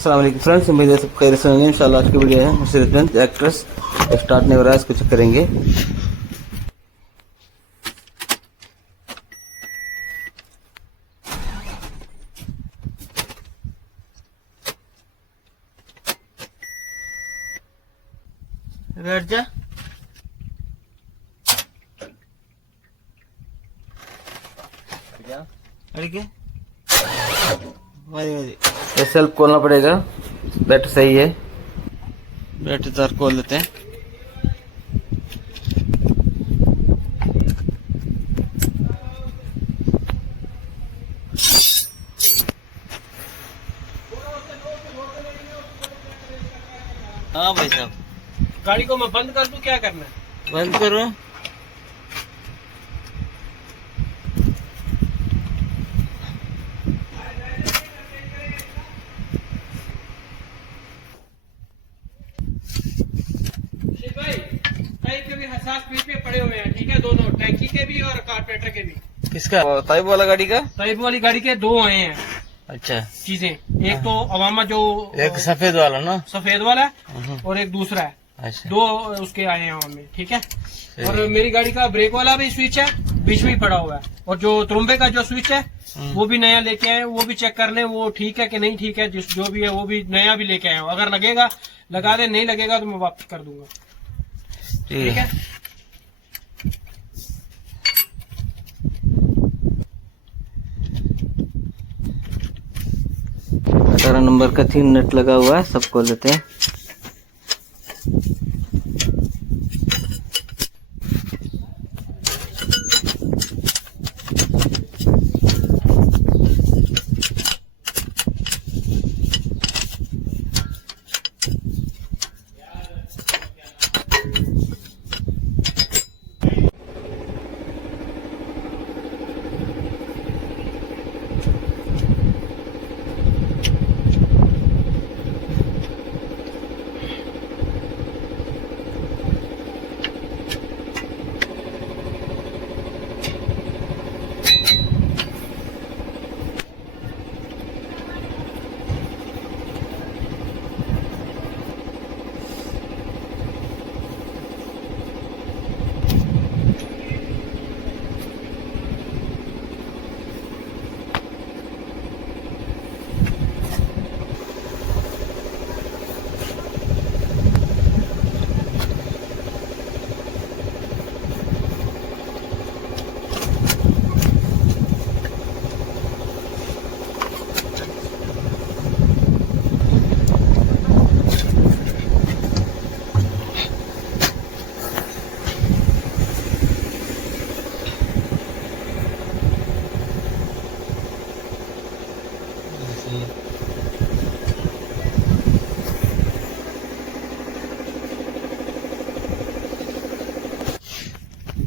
अस्सलाम वालेकुम फ्रेंड्स, उम्मीद है सब खैर से होंगे। इंशाल्लाह आज की वीडियो है मर्सिडीज एक्ट्रेस स्टार्ट नहीं हो रहा है, इसको चेक करेंगे। बैठ जा। ये सेल्फ खोलना पड़ेगा। बैटरी सही है, बैटरी तार खोल लेते हैं। हाँ भाई साहब, गाड़ी को मैं बंद कर दूं, क्या करना है? बंद करो। शिव भाई, टाइप के भी हसास पीस पे पड़े हुए हैं, ठीक है, दोनों टैंकी के भी और कारपेंटर के भी। किसका? ताइब वाला गाड़ी का? टाइप वाली गाड़ी के दो आए हैं। अच्छा, चीजें, एक तो अवामा जो एक सफेद वाला ना, सफेद वाला है और एक दूसरा है। अच्छा, दो उसके आए हैं हमें, ठीक है। और मेरी गाड़ी का ब्रेक वाला भी स्विच है, बीच में ही पड़ा हुआ है। और जो त्रुम्बे का जो स्विच है वो भी नया लेके आए, वो भी चेक कर लें वो ठीक है कि नहीं ठीक है। जो भी है वो भी नया भी लेके आए। अगर लगेगा लगा दे, नहीं लगेगा तो मैं वापस कर दूंगा, ठीक है। 18 नंबर का 3 नट लगा हुआ है, सब खोल लेते हैं।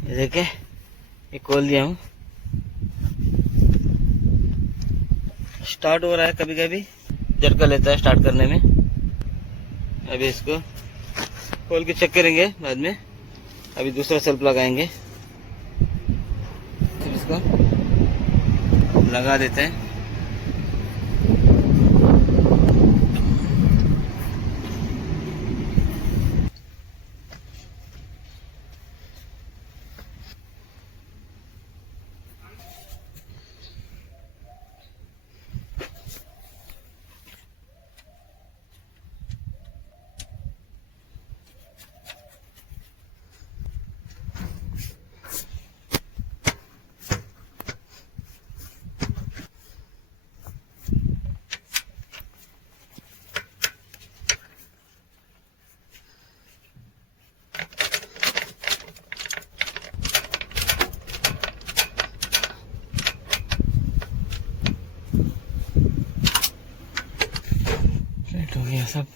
देखे, ये खोल दिया हूँ। स्टार्ट हो रहा है, कभी कभी झटका लेता है स्टार्ट करने में। अभी इसको खोल के चेक करेंगे बाद में। अभी दूसरा सेल्फ लगाएंगे, इसको लगा देते हैं। हो गया सब।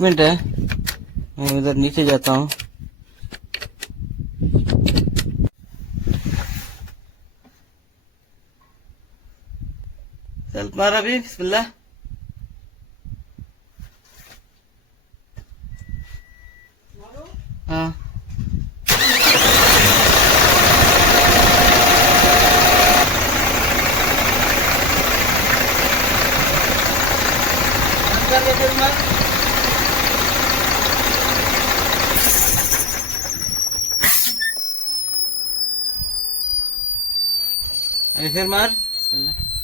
एक मिनट है, मैं इधर नीचे जाता हूँ। चल मार अभी, बिस्मिल्लाह। हाँ अभी फिर मार, बिस्मिल्लाह।